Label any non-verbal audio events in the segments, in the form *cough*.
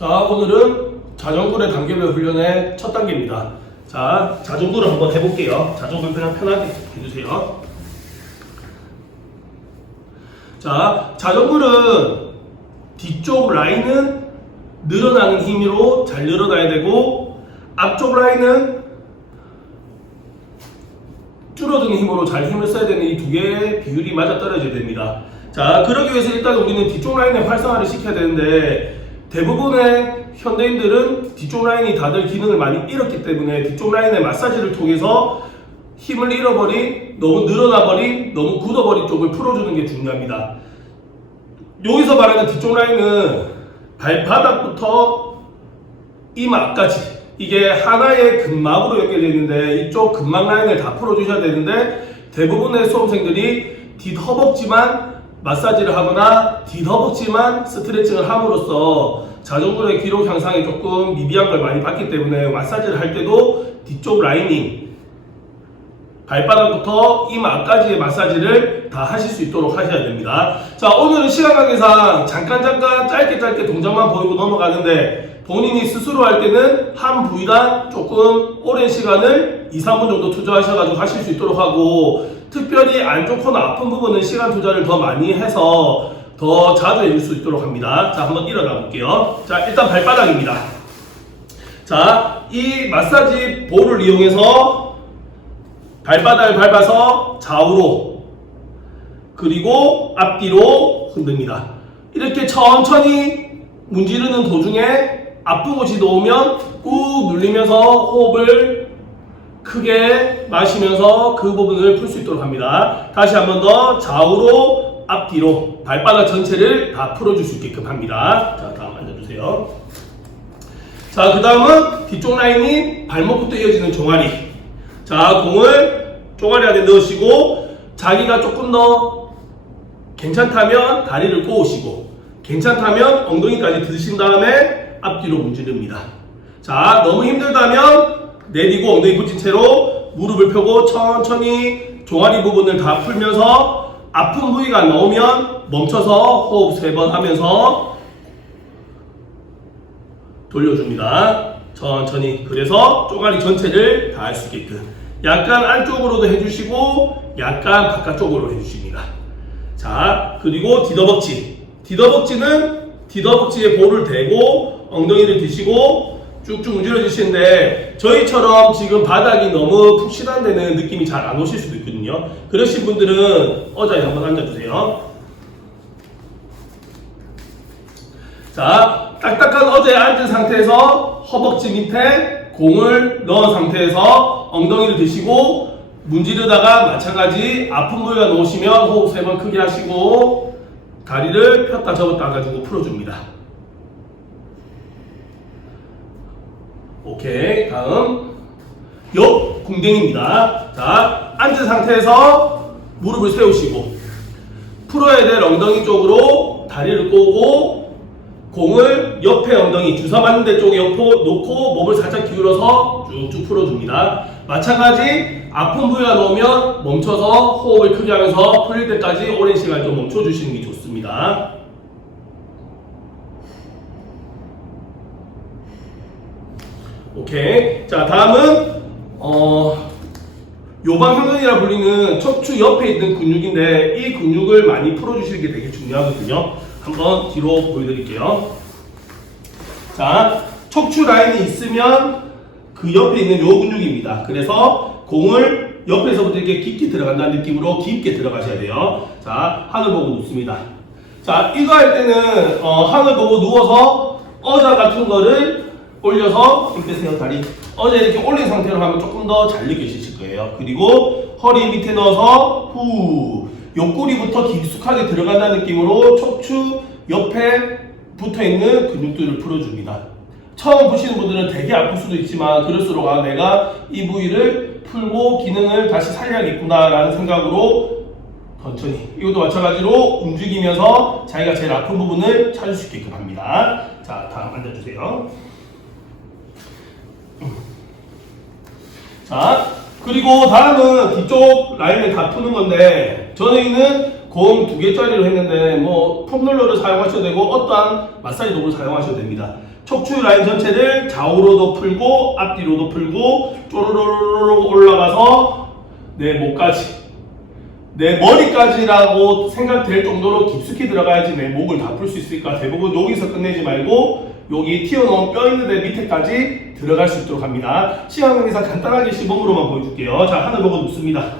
자, 오늘은 자전거의 단계별 훈련의 첫 단계입니다. 자, 자전거를 한번 해볼게요. 자전거 그냥 편하게 해주세요. 자, 자전거는 뒤쪽 라인은 늘어나는 힘으로 잘 늘어나야 되고 앞쪽 라인은 줄어드는 힘으로 잘 힘을 써야 되는 이 두 개의 비율이 맞아 떨어져야 됩니다. 자, 그러기 위해서 일단 우리는 뒤쪽 라인의 활성화를 시켜야 되는데 대부분의 현대인들은 뒤쪽 라인이 다들 기능을 많이 잃었기 때문에 뒤쪽 라인의 마사지를 통해서 힘을 잃어버린, 너무 늘어나버린, 너무 굳어버린 쪽을 풀어주는 게 중요합니다. 여기서 말하는 뒤쪽 라인은 발바닥부터 이마까지 이게 하나의 근막으로 연결되어 있는데 이쪽 근막 라인을 다 풀어주셔야 되는데 대부분의 수험생들이 뒷 허벅지만 마사지를 하거나 뒷허벅지만 스트레칭을 함으로써 자전거의 기록 향상에 조금 미비한 걸 많이 봤기 때문에 마사지를 할 때도 뒤쪽 라이닝 발바닥부터 이마까지의 마사지를 다 하실 수 있도록 하셔야 됩니다. 자, 오늘은 시간 관계상 잠깐 잠깐 짧게 짧게 동작만 보이고 넘어가는데 본인이 스스로 할 때는 한 부위당 조금 오랜 시간을 2, 3분 정도 투자하셔가지고 하실 수 있도록 하고 특별히 안 좋거나 아픈 부분은 시간 투자를 더 많이 해서 더 자주 해줄 수 있도록 합니다. 자, 한번 일어나 볼게요. 자, 일단 발바닥입니다. 자, 이 마사지 볼을 이용해서 발바닥을 밟아서 좌우로 그리고 앞뒤로 흔듭니다. 이렇게 천천히 문지르는 도중에 아픈 곳이 놓으면 꾹 눌리면서 호흡을 크게 마시면서 그 부분을 풀 수 있도록 합니다. 다시 한 번 더 좌우로 앞뒤로 발바닥 전체를 다 풀어줄 수 있게끔 합니다. 자, 다음 앉아주세요. 자, 그 다음은 뒤쪽 라인이 발목부터 이어지는 종아리. 자, 공을 종아리 안에 넣으시고 자기가 조금 더 괜찮다면 다리를 꼬으시고 괜찮다면 엉덩이까지 드신 다음에 앞뒤로 문지릅니다. 자, 너무 힘들다면 내리고 엉덩이 붙인 채로 무릎을 펴고 천천히 종아리 부분을 다 풀면서 아픈 부위가 나오면 멈춰서 호흡 세 번 하면서 돌려줍니다. 천천히. 그래서 쪼가리 전체를 다 할 수 있게끔. 약간 안쪽으로도 해주시고, 약간 바깥쪽으로 해주십니다. 자, 그리고 디더벅지. 디더벅지는 디더벅지에 볼을 대고, 엉덩이를 드시고, 쭉쭉 문질러 주시는데, 저희처럼 지금 바닥이 너무 푹신한 데는 느낌이 잘 안 오실 수도 있거든요. 그러신 분들은 어자에 한번 앉아주세요. 자, 딱딱한 어제 앉은 상태에서 허벅지 밑에 공을 넣은 상태에서 엉덩이를 드시고 문지르다가 마찬가지 아픈 부위가 놓으시면 호흡 세 번 크게 하시고 다리를 폈다 접었다 가지고 풀어줍니다. 오케이, 다음 옆 궁뎅입니다. 자, 앉은 상태에서 무릎을 세우시고 풀어야 될 엉덩이 쪽으로 다리를 꼬고 공을 옆에 엉덩이 주사 맞는 데 쪽에 옆에 놓고 몸을 살짝 기울여서 쭉쭉 풀어줍니다. 마찬가지 아픈 부위가 나오면 멈춰서 호흡을 크게 하면서 풀릴 때까지 오랜 시간 좀 멈춰주시는 게 좋습니다. 오케이. 자, 다음은 어 요방형근이라 불리는 척추 옆에 있는 근육인데 이 근육을 많이 풀어주시는 게 되게 중요하거든요. 한번 뒤로 보여드릴게요. 자, 척추 라인이 있으면 그 옆에 있는 요 근육입니다. 그래서 공을 옆에서부터 이렇게 깊게 들어간다는 느낌으로 깊게 들어가셔야 돼요. 자, 하늘 보고 눕습니다. 자, 이거 할 때는 어, 하늘 보고 누워서 어자 같은 거를 올려서 힘 빼세요 다리. 어제 이렇게 올린 상태로 하면 조금 더 잘 느껴지실 거예요. 그리고 허리 밑에 넣어서 후. 옆구리부터 깊숙하게 들어간다는 느낌으로 척추 옆에 붙어있는 근육들을 풀어줍니다. 처음 보시는 분들은 되게 아플 수도 있지만 그럴수록 아 내가 이 부위를 풀고 기능을 다시 살려야겠구나 라는 생각으로 천천히. 이것도 마찬가지로 움직이면서 자기가 제일 아픈 부분을 찾을 수 있게끔 합니다. 자 다음 앉아주세요 자, 그리고 다음은 뒤쪽 라인을 다 푸는 건데, 전에는 공두 개짜리로 했는데, 뭐, 폼롤러를 사용하셔도 되고, 어떠한 마사지 도구를 사용하셔도 됩니다. 척추 라인 전체를 좌우로도 풀고 앞뒤로도 풀고 쪼르르르 올라가서 내 목까지 내 머리까지라고 생각될 정도로 깊숙이 들어가야지 내 목을 다 풀 수 있으니까 대부분 여기서 끝내지 말고 여기 튀어나온 뼈 있는 데 밑에까지 들어갈 수 있도록 합니다. 시간 관계상 간단하게 시범으로만 보여줄게요. 자, 하늘 보고 눕습니다.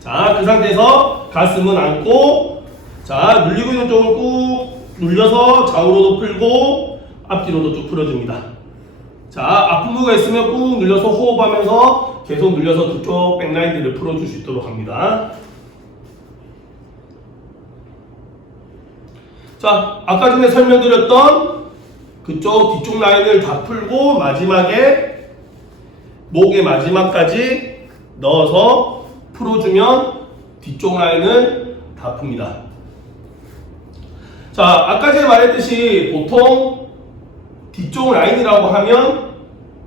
자, 그 상태에서 가슴은 안고, 자, 눌리고 있는 쪽을 꾹 눌려서 좌우로도 풀고, 앞뒤로도 쭉 풀어줍니다. 자, 아픈 부위가 있으면 꾹 눌려서 호흡하면서 계속 눌려서 그쪽 백라인들을 풀어줄 수 있도록 합니다. 자, 아까 전에 설명드렸던 그쪽 뒤쪽 라인을 다 풀고 마지막에 목의 마지막까지 넣어서 풀어주면 뒤쪽 라인을 다 풉니다. 자, 아까 전에 말했듯이 보통 뒤쪽 라인이라고 하면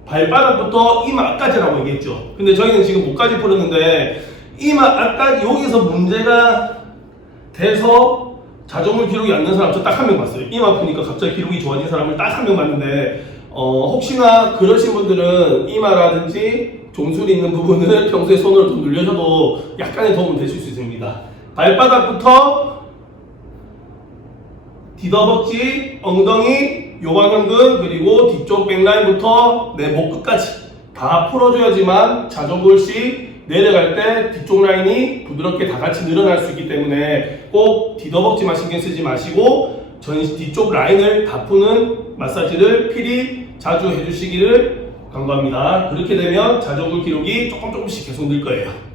발바닥부터 이마까지라고 얘기했죠. 근데 저희는 지금 목까지 풀었는데 이마 아까 여기서 문제가 돼서 자존물 기록이 안 난 사람 저 딱 한 명 봤어요. 이마 아프니까 갑자기 기록이 좋아진 사람을 딱 한 명 봤는데 어, 혹시나 그러신 분들은 이마라든지 종술이 있는 부분을 *laughs* 평소에 손으로 좀 눌려줘도 약간의 도움은 되실 수 있습니다. 발바닥부터 뒤더벅지, 엉덩이, 요방형근 그리고 뒤쪽 백라인부터 내 목 끝까지 다 풀어줘야지만 자전거 시 내려갈 때 뒤쪽 라인이 부드럽게 다 같이 늘어날 수 있기 때문에 꼭 뒤더벅지만 신경 쓰지 마시고 전 뒤쪽 라인을 다 푸는 마사지를 필히 자주 해주시기를 강구합니다. 그렇게 되면 자전거 기록이 조금 조금씩 계속 늘 거예요.